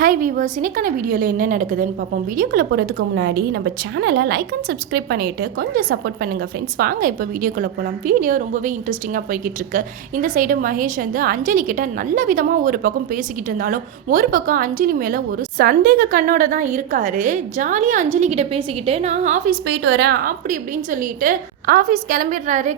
Hi viewers, இன்னைக்கான வீடியோவில் என்ன நடக்குதுன்னு பார்ப்போம். வீடியோக்குள்ளே போகிறதுக்கு முன்னாடி நம்ம சேனலை லைக் அண்ட் சப்ஸ்கிரைப் பண்ணிவிட்டு கொஞ்சம் சப்போர்ட் பண்ணுங்கள் ஃப்ரெண்ட்ஸ். வாங்க இப்போ வீடியோக்குள்ளே போகலாம். வீடியோ ரொம்பவே இன்ட்ரெஸ்டிங்காக போய்கிட்டு இருக்கு. இந்த சைடு மகேஷ் வந்து அஞ்சலி கிட்ட நல்ல விதமாக ஒரு பக்கம் பேசிக்கிட்டு இருந்தாலும் ஒரு பக்கம் அஞ்சலி மேலே ஒரு சந்தேக கண்ணோட தான் இருக்காரு. ஜாலியாக அஞ்சலி கிட்ட பேசிக்கிட்டு நான் ஆஃபீஸ் போயிட்டு வரேன் அப்படி இப்படின்னு சொல்லிட்டு ஆஃபீஸ் கிளம்பிடுறாரு.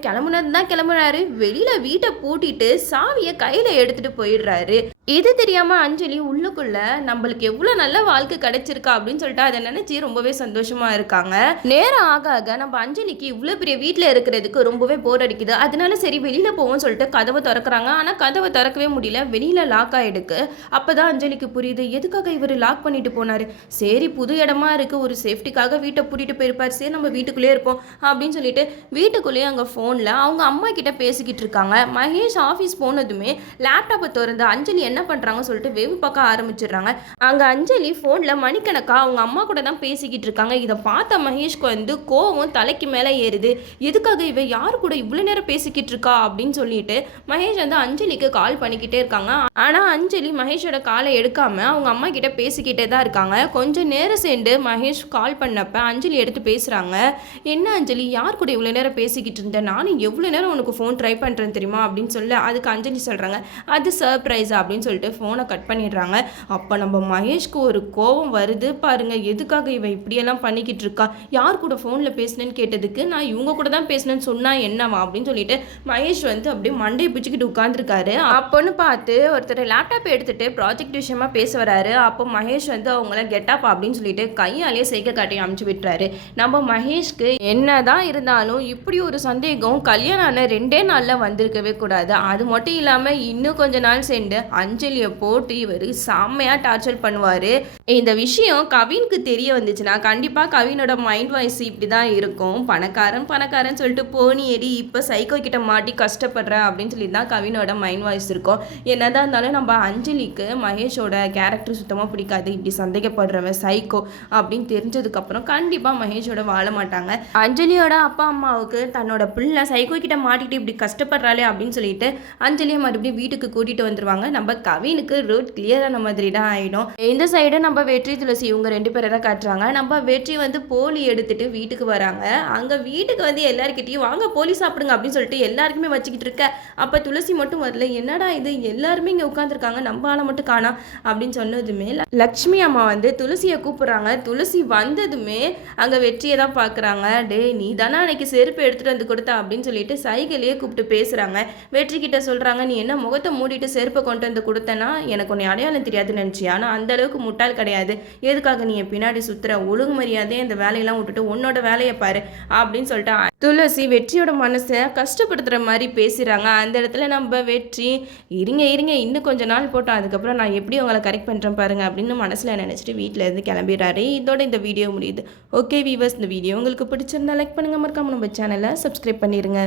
கிளம்புறாரு. வெளியில் வீட்டை பூட்டிட்டு சாவியை கையில் எடுத்துகிட்டு போயிடுறாரு. இது தெரியாமல் அஞ்சலி உள்ளுக்குள்ள நம்மளுக்கு எவ்வளோ நல்ல வாழ்க்கை கிடைச்சிருக்கா அப்படின்னு சொல்லிட்டு அதை நினச்சி ரொம்பவே சந்தோஷமாக இருக்காங்க. நேரம் ஆக ஆக நம்ம அஞ்சலிக்கு இவ்வளோ பெரிய வீட்டில் இருக்கிறதுக்கு ரொம்பவே போர் அடிக்குது. அதனால சரி வெளியில் போவோம்னு சொல்லிட்டு கதவை திறக்கிறாங்க. ஆனால் கதவை திறக்கவே முடியல, வெளியில் லாக் ஆகிடுக்கு. அப்போ தான் அஞ்சலிக்கு புரியுது எதுக்காக இவர் லாக் பண்ணிட்டு போனார். சரி புது இடமா இருக்குது, ஒரு சேஃப்டிக்காக வீட்டை பூட்டிட்டு போயிருப்பார். சரி நம்ம வீட்டுக்குள்ளேயே இருப்போம் அப்படின்னு சொல்லிட்டு வீட்டுக்குள்ளேயே அங்கே ஃபோனில் அவங்க அம்மா கிட்ட பேசிக்கிட்டு இருக்காங்க. மகேஷ் ஆஃபீஸ் போனதுமே லேப்டாப்பை திறந்து அஞ்சலி என்ன பண்ணுறாங்க சொல்லிட்டு வெவு பார்க்க ஆரம்பிச்சிடுறாங்க. அங்கே அஞ்சலி ஃபோனில் மணிக்கணக்கா அவங்க அம்மா கூட தான் பேசிக்கிட்டு இருக்காங்க. இதை பார்த்த மகேஷ்க்கு வந்து கோவம் தலைக்கு மேலே ஏறுது. எதுக்காக இவ யார் கூட இவ்வளோ நேரம் பேசிக்கிட்டு இருக்கா அப்படின்னு சொல்லிட்டு மகேஷ் வந்து அஞ்சலிக்கு கால் பண்ணிக்கிட்டே இருக்காங்க. ஆனால் அஞ்சலி மகேஷோட காலை எடுக்காம அவங்க அம்மா கிட்ட பேசிக்கிட்டே தான் இருக்காங்க. கொஞ்சம் நேரம் சேர்ந்து மகேஷ் கால் பண்ணப்ப அஞ்சலி எடுத்து பேசுகிறாங்க. என்ன அஞ்சலி, யார் கூட இவ்வளோ நேரம் பேசிக்கிட்டு இருந்தேன், நானும் எவ்வளோ நேரம் உனக்கு ஃபோன் ட்ரை பண்ணுறேன் தெரியுமா அப்படின்னு சொல்ல அதுக்கு அஞ்சலி சொல்கிறாங்க அது சர்ப்ரைஸ் அப்படின்னு சொல்லிட்டு ஃபோனை கட் பண்ணிடுறாங்க. அப்போ நம்ம மகேஷ்க்கு ஒரு கோபம் வருது பாருங்க. எதுக்காக இவ இப்படியெல்லாம் பண்ணிக்கிட்டு இருக்கா, யார் கூட ஃபோனில் பேசினேன்னு கேட்டதுக்கு நான் இவங்க கூட தான் பேசினேன்னு சொன்னா என்னவா அப்படின்னு சொல்லிட்டு மகேஷ் வந்து அப்படியே மண்டையை பிடிச்சிக்கிட்டு உட்காந்துருக்காரு. அப்போன்னு பார்த்து ஒருத்தர் லேப்டாப் எடுத்துட்டு ப்ராஜெக்ட் விஷயமா பேச வராரு. அப்போ மகேஷ் வந்து அவங்கள கெட்டப் அப்படின்னு சொல்லிட்டு கையாலேயே செய்க காட்டி அமுச்சு விட்டுறாரு. நம்ம மகேஷ்க்கு என்னதான் இருந்தாலும் இப்படி ஒரு சந்தேகம் கல்யாணம் ஆன 2 நாளில் வந்திருக்கவே கூடாது. அது மட்டும் இல்லாமல் இன்னும் கொஞ்ச நாள் சேர்ந்து அஞ்சலியை போட்டு இவர் செம்மையாக டார்ச்சர் பண்ணுவார். இந்த விஷயம் கவினுக்கு தெரிய வந்துச்சுன்னா கண்டிப்பாக கவினோட மைண்ட் வாய்ஸ் இப்படி தான் இருக்கும். பணக்காரன் சொல்லிட்டு போனி ஏறி இப்போ சைக்கோ கிட்ட மாட்டி கஷ்டப்படுற அப்படின்னு சொல்லி தான் கவினோட மைண்ட் வாய்ஸ் இருக்கும். என்னதான் இருந்தாலும் நம்ம அஞ்சலிக்கு மகேஷோட கேரக்டர் சுத்தமாக பிடிக்காது. இப்படி சந்தேகப்படுறவன் சைக்கோ அப்படின்னு தெரிஞ்சதுக்கப்புறம் கண்டிப்பாக மகேஷோட வாழ மாட்டாங்க. அஞ்சலியோட அப்பா அம்மாவுக்கு தன்னோட பிள்ளை சைக்கோ கிட்ட மாட்டிட்டு இப்படி கஷ்டப்படுறாளே அப்படின்னு சொல்லிட்டு அஞ்சலியை மறுபடியும் வீட்டுக்கு கூட்டிட்டு வந்துருவாங்க. நம்ம கவினுக்கு ரூட் கிளியரான மாதிரி தான் ஆயிடும். இந்த சைடு நம்ம வெற்றி துளசி இவங்க 2 பேரை தான் காட்டுறாங்க. நம்ம வெற்றி வந்து போலி எடுத்துட்டு வீட்டுக்கு வராங்க. அங்க வீட்டுக்கு வந்து எல்லாருக்கிட்டையும் வாங்க போலி சாப்பிடுங்க அப்படின்னு சொல்லிட்டு எல்லாருக்குமே வச்சுக்கிட்டு இருக்க. அப்ப துளசி மட்டும் வரல. என்னடா இது, எல்லாருமே இங்க உட்காந்துருக்காங்க, நம்ம ஆளை மட்டும் காணா அப்படின்னு சொன்னதுமே லக்ஷ்மி அம்மா வந்து துளசியை கூப்பிடுறாங்க. துளசி வந்ததுமே அங்க வெற்றியை தான் பாக்குறாங்க. டே நீ தானே அன்னைக்கு செருப்பு எடுத்துட்டு வந்து கொடுத்தா அப்படின்னு சொல்லிட்டு சைக்கிளையே கூப்பிட்டு பேசுறாங்க. வெற்றி கிட்ட சொல்றாங்க, நீ என்ன முகத்தை மூடிட்டு செருப்பை கொண்டு வந்து கொடுத்தனா எனக்கு உன்னை அடையாளம் தெரியாதுன்னு நினச்சியா? ஆனால் அந்த அளவுக்கு முட்டாள் கிடையாது. எதுக்காக நீ என் பின்னாடி சுற்றுற, ஒழுங்கு மரியாதையே இந்த வேலையெல்லாம் விட்டுட்டு உன்னோட வேலையை பாரு அப்படின்னு சொல்லிட்டு துளசி வெற்றியோட மனசை கஷ்டப்படுத்துகிற மாதிரி பேசுகிறாங்க. அந்த இடத்துல நம்ம வெற்றி இருங்க இன்னும் கொஞ்சம் நாள் போட்டோம், அதுக்கப்புறம் நான் எப்படி உங்களை கரெக்ட் பண்ணுறேன் பாருங்க அப்படின்னு மனசில் நினச்சிட்டு வீட்டில் இருந்து கிளம்பிடுறாரு. இதோட இந்த வீடியோ முடியுது. ஓகே வீவர்ஸ், இந்த வீடியோ உங்களுக்கு பிடிச்சிருந்தா லைக் பண்ணுங்கள், மறக்காம நம்ம சேனலை சப்ஸ்கிரைப் பண்ணிடுங்க.